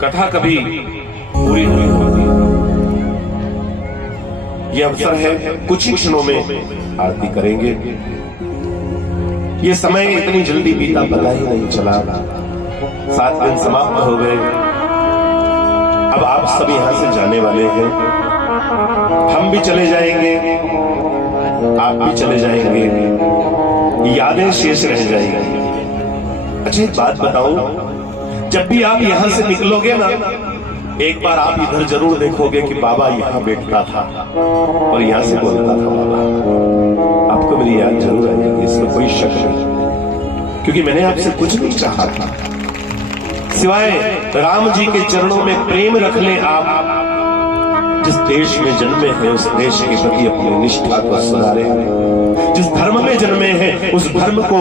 कथा कभी पूरी नहीं होती। ये अवसर है, कुछ ही क्षणों में आरती करेंगे। ये समय इतनी जल्दी बीता पता ही नहीं चला। 7 दिन समाप्त हो गए। अब आप सब यहां से जाने वाले हैं, हम भी चले जाएंगे, आप भी चले जाएंगे, यादें शेष रह जाएंगी। अच्छा एक बात बताऊं, जब भी आप यहां से निकलोगे ना, एक बार आप इधर जरूर देखोगे कि बाबा यहां बैठता था और यहां से बोलता था बाबा। आपको मेरी याद जरूर आएगी, इसमें कोई शक नहीं, क्योंकि मैंने आपसे कुछ नहीं चाहा था सिवाय राम जी के चरणों में प्रेम रख ले। आप जिस देश में जन्मे हैं उस देश के प्रति अपनी निष्ठा को सुधारे। जिस धर्म में जन्मे हैं उस धर्म को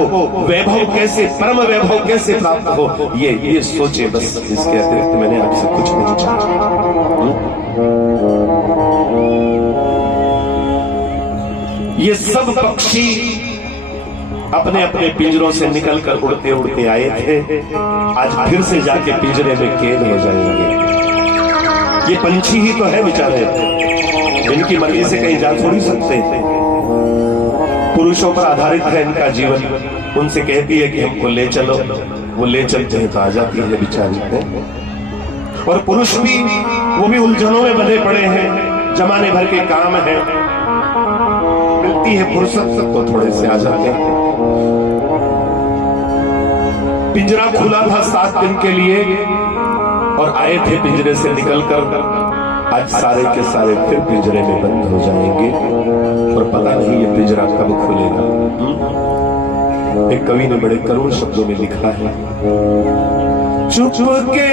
वैभव कैसे, परम वैभव कैसे प्राप्त हो, ये सोचे बस। इसके अतिरिक्त मैंने आपसे कुछ नहीं चाहा। ये सब पक्षी अपने अपने पिंजरों से निकलकर उड़ते उड़ते आए थे, आज फिर से जाके पिंजरे में कैद हो जाएंगे। ये पंछी ही तो है बेचारे, इनकी मर्जी से कहीं जा थोड़ी सकते थे। पुरुषों पर आधारित है इनका जीवन। उनसे कहती है कि हमको ले चलो, वो ले चलते हैं तो आ जाती है बेचारी। और पुरुष भी, वो भी उलझनों में बंधे पड़े हैं, जमाने भर के काम है, मिलती है फुर्सत तो थोड़े से आ जाते हैं। पिंजरा खुला था 7 दिन के लिए और आए थे पिंजरे से निकलकर। आज सारे के सारे फिर पिंजरे में बंद हो जाएंगे और पता नहीं ये पिंजरा कब खुलेगा। एक कवि ने बड़े करुण शब्दों में लिखा है, चुप के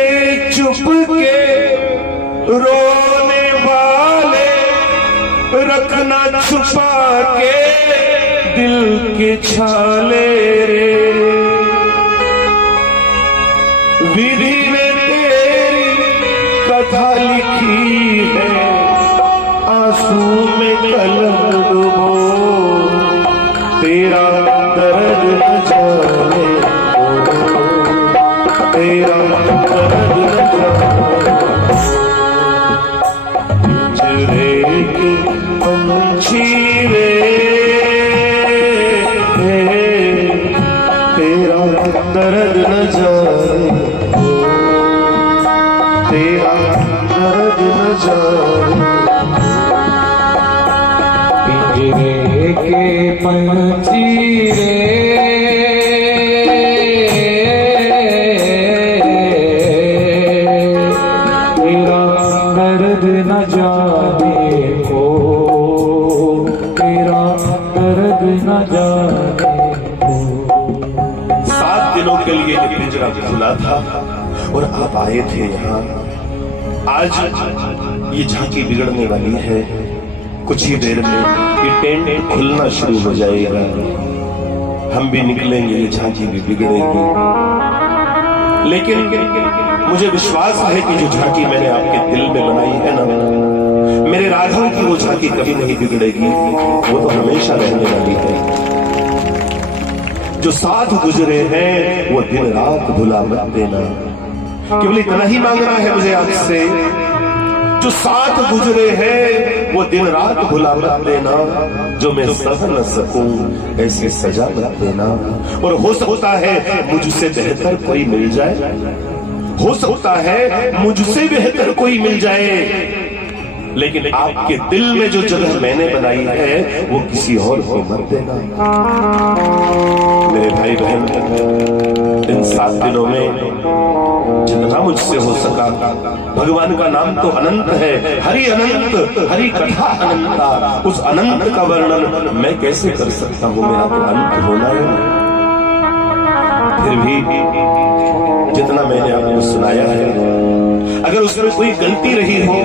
रोने वाले रखना छुपा के दिल के छाले रे। विधि ने तेरी कथा लिखी है, आंसू में कलम डुबो, तेरा दर्द न जाने, तेरा दर्द न जाने। पिंजरे के पंछी रे, तेरा दर्द न जाने, तेरा दर्द न जाने। पिंजरे के पंछी रे, तेरा दर्द न जाने को, तेरा दर्द न जाने को। 7 दिनों के लिए ये पिंजरा खुला था और आप आए थे यहाँ। आज ये झांकी बिगड़ने वाली है, कुछ ही देर में ये टेंट खुलना शुरू हो जाएगा, हम भी निकलेंगे, ये झांकी भी बिगड़ेगी। लेकिन मुझे विश्वास है कि जो झांकी मैंने आपके दिल में बनाई है ना, मेरे राघव की वो झांकी कभी नहीं बिगड़ेगी, वो तो हमेशा रहने वाली है। जो साथ गुजरे हैं वो दिन रात भुला मत देना, केवल इतना ही मांगना है मुझे आपसे। जो साथ गुजरे हैं वो दिन रात भुला मत देना, जो मैं सह न सकूं ऐसी सजा मत देना। और हो सकता है मुझसे बेहतर कोई मिल जाए, हो सकता है मुझसे बेहतर कोई मिल जाए, लेकिन आपके दिल में जो जगह मैंने बनाई है वो किसी और को मत देना। मेरे भाई बहन, इन 7 दिनों में जितना मुझसे हो सका, भगवान का नाम तो अनंत है, हरि अनंत, हरि कथा अनंता, उस अनंत का वर्णन मैं कैसे कर सकता हूँ, मेरा तो अंत होना है। फिर भी जितना मैंने आपको सुनाया है, अगर उसमें कोई गलती रही हो,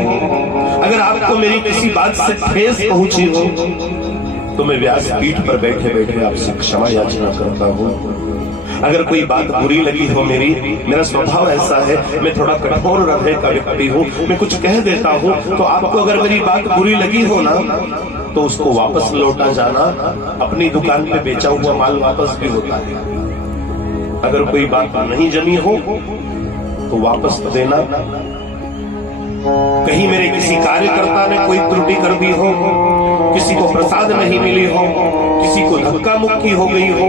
अगर आपको मेरी किसी बात से ठेस पहुंची हो, तो मैं व्यास पीठ पर बैठे बैठे आपसे क्षमा याचना करता हूँ। अगर कोई बात बुरी लगी हो मेरा स्वभाव ऐसा है, मैं थोड़ा कठोर हृदय का व्यक्ति हूँ, मैं कुछ कह देता हूँ, तो आपको अगर मेरी बात बुरी लगी हो ना, तो उसको वापस लौटा जाना, अपनी दुकान पे बेचा हुआ माल वापस भी होता है। अगर कोई बात नहीं जमी हो तो वापस तो देना। कहीं मेरे किसी कार्यकर्ता ने कोई त्रुटि कर दी हो, किसी को प्रसाद नहीं मिली हो, किसी को धक्का मुक्की हो गई हो,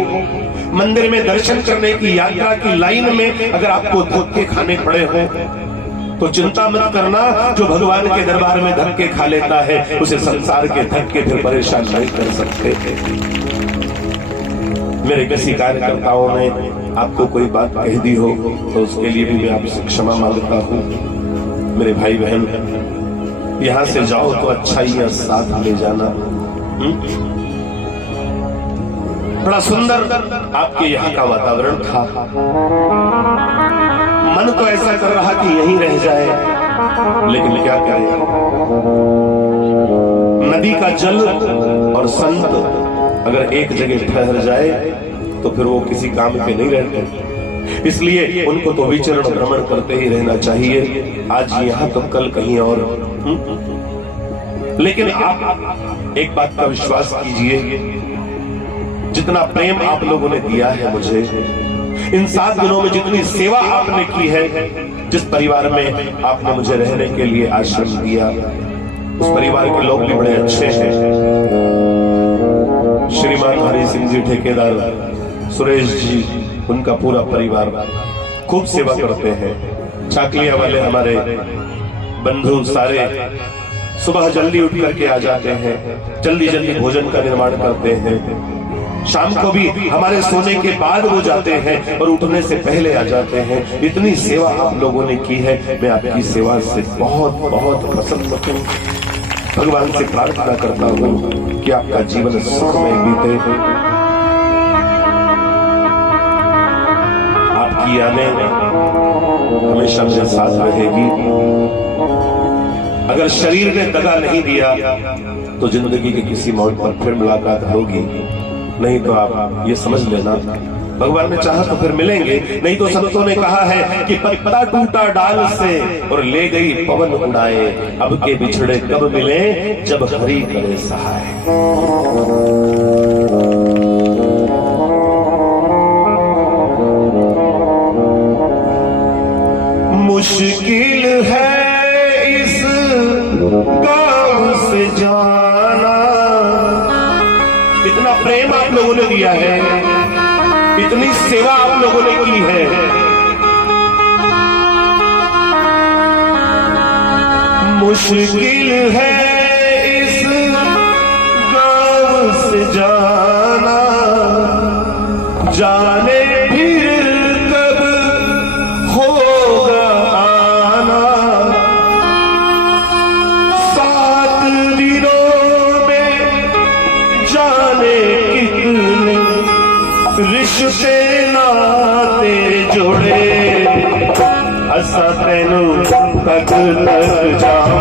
मंदिर में दर्शन करने की यात्रा की लाइन में अगर आपको धक्के खाने पड़े हो, तो चिंता मत करना। जो भगवान के दरबार में धक्के खा लेता है, उसे संसार के धक्के फिर परेशान नहीं कर सकते। मेरे किसी कार्यकर्ताओं ने आपको कोई बात कह दी हो, तो उसके लिए भी मैं आपसे क्षमा मांगता हूँ। मेरे भाई बहन, यहां से जाओ तो अच्छा ही साथ ले जाना। बड़ा सुंदर आपके यहाँ का वातावरण था, मन तो ऐसा कर रहा कि यहीं रह जाए, लेकिन क्या करें, नदी का जल और संत अगर एक जगह ठहर जाए तो फिर वो किसी काम के नहीं रहते। इसलिए उनको तो विचरण भ्रमण करते ही रहना चाहिए, आज यहाँ तो कल कहीं और। लेकिन आप एक बात का विश्वास कीजिए, जितना प्रेम आप लोगों ने दिया है मुझे, इन 7 दिनों में जितनी सेवा आपने की है, जिस परिवार में आपने मुझे रहने के लिए आश्रम दिया, उस परिवार के लोग भी बड़े अच्छे हैं। श्रीमान हरि सिंह जी ठेकेदार, सुरेश जी, उनका पूरा परिवार खूब सेवा करते हैं। चाकलिया वाले हमारे बंधु सारे सुबह जल्दी उठ करके आ जाते हैं, जल्दी जल्दी भोजन का निर्माण करते हैं। शाम को भी हमारे सोने के बाद वो जाते हैं और उठने से पहले आ जाते हैं। इतनी सेवा आप लोगों ने की है, मैं आपकी सेवा से बहुत बहुत प्रसन्न हूँ। भगवान से प्रार्थना करता हूँ कि आपका जीवन सुखमय बीते। आपकी आने हमेशा मेरे साथ रहेगी। अगर शरीर ने दगा नहीं दिया तो जिंदगी के किसी मोड़ पर फिर मुलाकात होगी, नहीं तो आप ये समझ लेना भगवान ने चाहा तो फिर मिलेंगे, नहीं तो संतों ने कहा है कि पत्ता टूटा डाल से और ले गई पवन उड़ाए, अब के बिछड़े कब मिले जब हरि करे सहाय। मुश्किल है इस गांव से जाना, इतना प्रेम आप लोगों ने दिया है, इतनी सेवा आप लोगों ने की है। मुश्किल है इस गांव से जाना, जाने फिर कब होगा आना। 7 दिनों में जाने कितने रिश्ते नाते जुड़े, असा तेनू तक तक जा